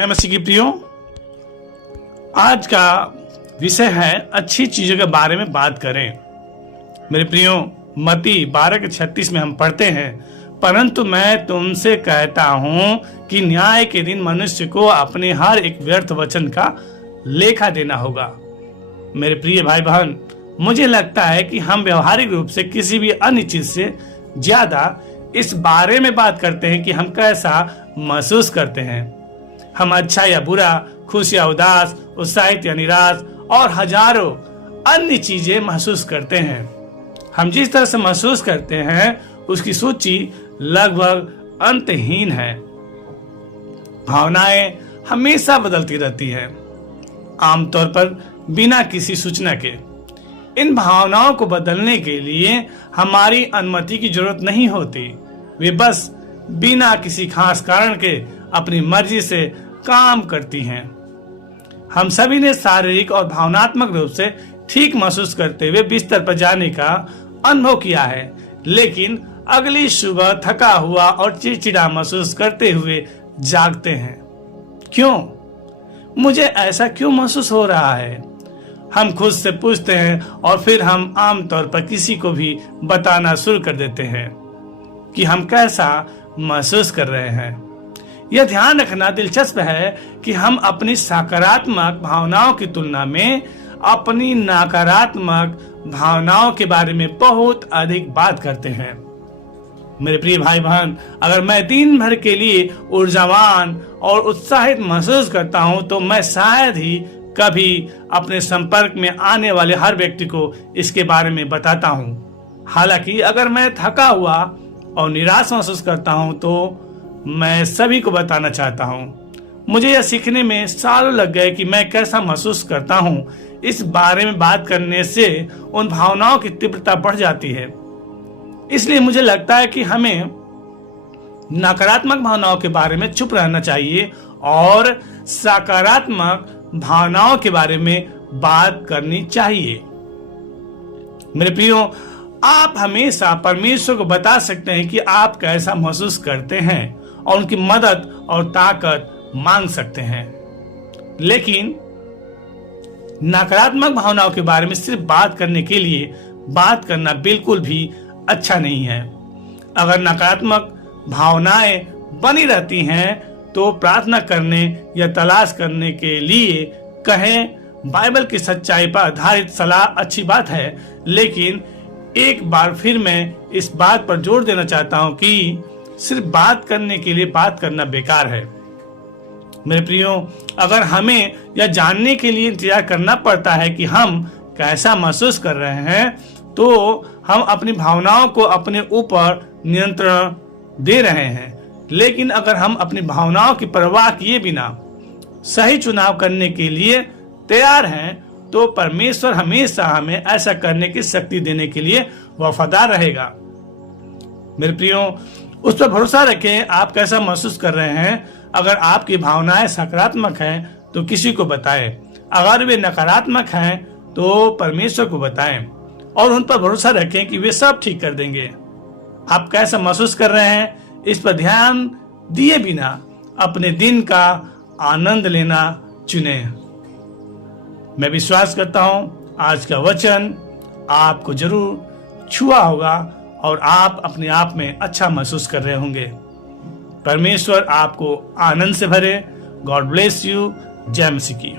जय मसीह की प्रियो, आज का विषय है अच्छी चीजों के बारे में बात करें। मेरे प्रियो, मत्ती 12:36 में हम पढ़ते हैं, परंतु मैं तुमसे कहता हूं कि न्याय के दिन मनुष्य को अपने हर एक व्यर्थ वचन का लेखा देना होगा। मेरे प्रिय भाई बहन, मुझे लगता है कि हम व्यवहारिक रूप से किसी भी अन्य चीज से ज्यादा इस बारे में बात करते हैं कि हम कैसा महसूस करते हैं। हम अच्छा या बुरा, खुश या उदास, उत्साहित या निराश और हजारों अन्य चीजें महसूस करते हैं। हम जिस तरह से महसूस करते हैं उसकी सूची लगभग अंतहीन है। भावनाएं हमेशा बदलती रहती हैं, आमतौर पर बिना किसी सूचना के। इन भावनाओं को बदलने के लिए हमारी अनुमति की जरूरत नहीं होती। वे बस बिना किसी खास कारण के अपनी मर्जी से काम करती हैं। हम सभी ने शारीरिक और भावनात्मक रूप से ठीक महसूस करते हुए बिस्तर पर जाने का अनुभव किया है, लेकिन अगली सुबह थका हुआ और चिड़चिड़ा महसूस करते हुए जागते हैं। क्यों? मुझे ऐसा क्यों महसूस हो रहा है? हम खुद से पूछते हैं और फिर हम आमतौर पर किसी को भी बताना शुरू कर देते हैं कि हम कैसा महसूस कर रहे हैं। यह ध्यान रखना दिलचस्प है कि हम अपनी सकारात्मक भावनाओं की तुलना में अपनी नकारात्मक भावनाओं के बारे में बहुत अधिक बात करते हैं। मेरे प्रिय भाई बहन, अगर मैं दिन भर के लिए ऊर्जावान और उत्साहित महसूस करता हूं, तो मैं शायद ही कभी अपने संपर्क में आने वाले हर व्यक्ति को इसके बारे में बताता हूं। हालांकि अगर मैं थका हुआ और निराश महसूस करता हूं, तो मैं सभी को बताना चाहता हूं। मुझे यह सीखने में सालों लग गए कि मैं कैसा महसूस करता हूं। इस बारे में बात करने से उन भावनाओं की तीव्रता बढ़ जाती है। इसलिए मुझे लगता है कि हमें नकारात्मक भावनाओं के बारे में चुप रहना चाहिए और सकारात्मक भावनाओं के बारे में बात करनी चाहिए। मेरे प्रियो, आप हमेशा परमेश्वर को बता सकते हैं कि आप कैसा महसूस करते हैं और उनकी मदद और ताकत मांग सकते हैं। लेकिन नकारात्मक भावनाओं के बारे में सिर्फ बात करने के लिए बात करना बिल्कुल भी अच्छा नहीं है। अगर नकारात्मक भावनाएं बनी रहती हैं तो प्रार्थना करने या तलाश करने के लिए कहें। बाइबल की सच्चाई पर आधारित सलाह अच्छी बात है, लेकिन एक बार फिर मैं इस बात पर जोर देना चाहता हूं कि सिर्फ बात करने के लिए बात करना बेकार है। मेरे प्रियो, अगर हमें यह जानने के लिए इंतजार करना पड़ता है कि हम कैसा महसूस कर रहे हैं, तो हम अपनी भावनाओं को अपने ऊपर नियंत्रण दे रहे हैं। लेकिन अगर हम अपनी भावनाओं की परवाह किए बिना सही चुनाव करने के लिए तैयार हैं, तो परमेश्वर हमेशा हमें ऐसा करने की शक्ति देने के लिए वफादार रहेगा। मेरे प्रियो, उस पर भरोसा रखें। आप कैसा महसूस कर रहे हैं? अगर आपकी भावनाएं सकारात्मक हैं तो किसी को बताएं, अगर वे नकारात्मक हैं तो परमेश्वर को बताएं और उन पर भरोसा रखें कि वे सब ठीक कर देंगे। आप कैसा महसूस कर रहे हैं, इस पर ध्यान दिए बिना अपने दिन का आनंद लेना चुने। मैं विश्वास करता हूं आज का वचन आपको जरूर छुआ होगा और आप अपने आप में अच्छा महसूस कर रहे होंगे। परमेश्वर आपको आनंद से भरे। God bless you. जय मसीह की।